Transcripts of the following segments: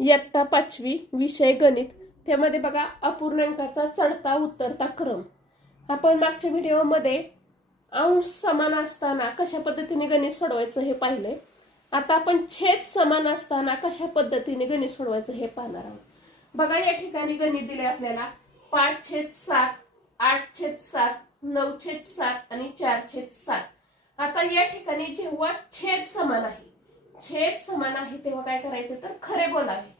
इयत्ता पाचवी विषय गणित. त्यामध्ये बघा अपूर्णांकाचा चढता उतरता क्रम. आपण मागच्या व्हिडिओमध्ये अंश समान असताना कशा पद्धतीने गणित सोडवायचं हे पाहिले आता आपण छेद समान असताना कशा पद्धतीने गणित सोडवायचं हे पाहणार आहोत. बघा या ठिकाणी गणित दिले आपल्याला. पाच छेद सात आठ छेद सात नऊ छेद सात आणि चार छेद सात. आता या ठिकाणी जेव्हा छेद समान आहे छेद समान आहे तेव्हा काय करायचं? तर खरे बोलावे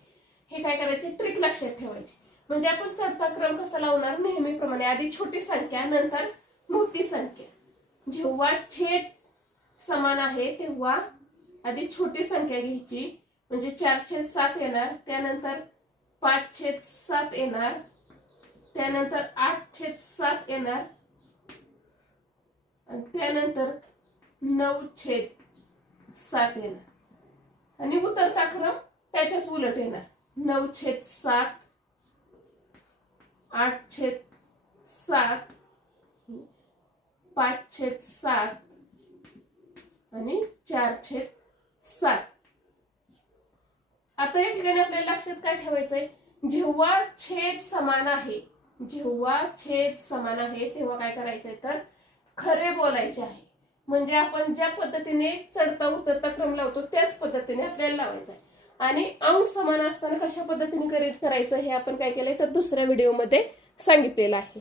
हे काय करायचे? ट्रिक लक्षात ठेवायची. म्हणजे आपण चढता क्रम कसा लावणार? नेहमीप्रमाणे आधी छोटी संख्या नंतर मोठी संख्या. जेव्हा छेद समान आहे तेव्हा आधी छोटी संख्या घ्यायची. म्हणजे चार छेद सात येणार त्यानंतर पाच छेद सात येणार त्यानंतर आठ छेद सात येणार आणि त्यानंतर नऊ छेद सात येणार. आणि उतरता क्रम त्याच्याच उलट येणार. नऊ छेद सात आठ छेद सात पाच छेद सात आणि चार छेद सात. आता या ठिकाणी आपल्याला लक्षात काय ठेवायचंय? जेव्हा छेद समान आहे जेव्हा छेद समान आहे तेव्हा काय करायचंय तर खरे बोलायचे आहे. म्हणजे आपण ज्या पद्धतीने चढता उतरता क्रम लावतो त्याच पद्धतीने आपल्याला लावायचा आहे आणि अंश समान असताना कशा पद्धतीने करीत करायचं हे आपण काय केलंय? तर दुसऱ्या व्हिडिओमध्ये सांगितलेलं आहे.